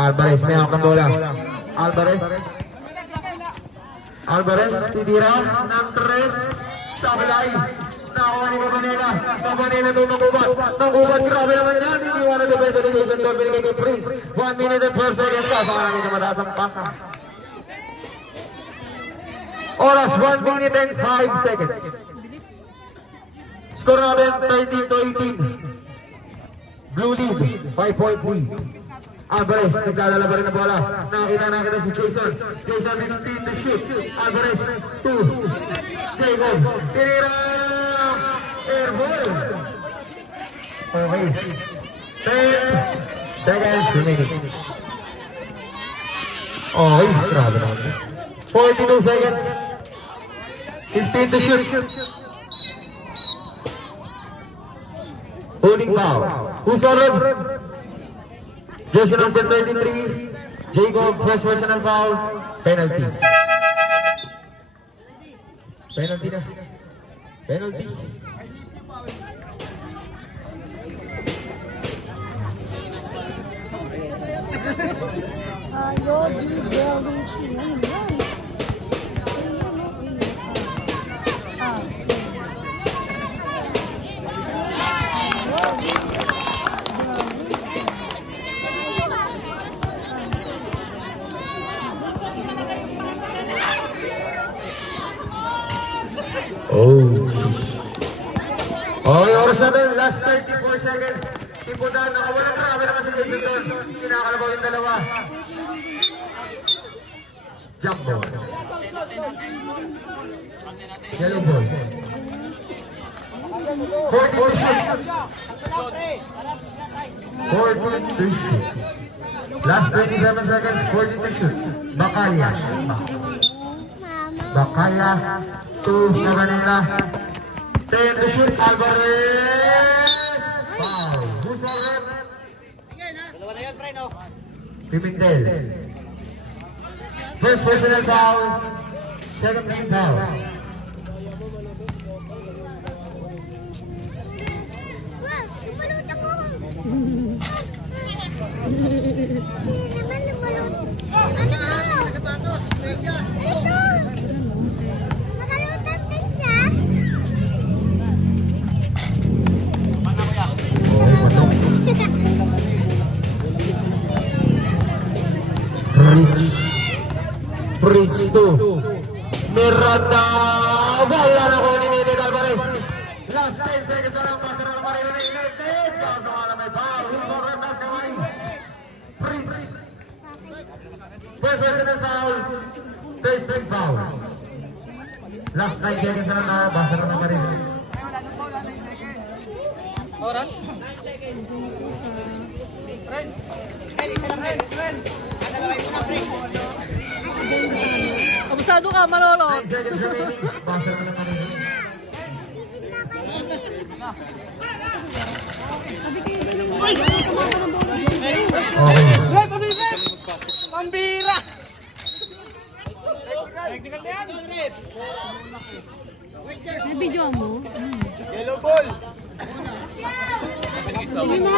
Alvarez, may hawak ng bola. Alvarez, titira ng 3 sa balay. Nakuha ni Cabanela tumukubat, grabe naman yan. Hindi wala na defense education doon, binigay kay Prince. 1 minute and 12 seconds ka, sa kanangin na mataas ang pasa. Oras, 1 minute and 5 seconds. Score natin, 13-18. Blue lead, 5.3. Alvarez, naglalala pa rin na bola. Nakita si Jason. Jason with speed to shoot. Alvarez, 2. Jacob, tinira. Air ball. Okay. 10 seconds remaining. Okay, grabe naman. 42 seconds. 15 to shoot. Holding foul. Who's scored? Jersey number 23, Jacob, first personal foul, penalty. Penalty. Okay, oras natin, last 34 seconds. Tipunan, nakawalan na kami naman si Jason doon. Kinakalabaw yung dalawa. Jump ball. Yellow ball. 40 to shoot. 40 to shoot. Last 27 seconds, 40 to shoot. Bakaya to Cabanela. 10 to shoot, Alvarez! Foul. Who's foul? Dalawa na yun, pre, no? Pimentel. First personal foul. Second team foul. Fridge to Miranda. Wala na ko ni Nene Alvarez. Last 10 seconds na lang. Pasa na naman rin ni Nene. Pasa na may foul. Who's kamay? Fridge. First personal foul. Third team foul. Last 9 seconds na lang. Pasa na naman rin. Oras. Friends. Abusado ka, Manolo. Pambira! Video mo? Yellow ball! Hindi mo.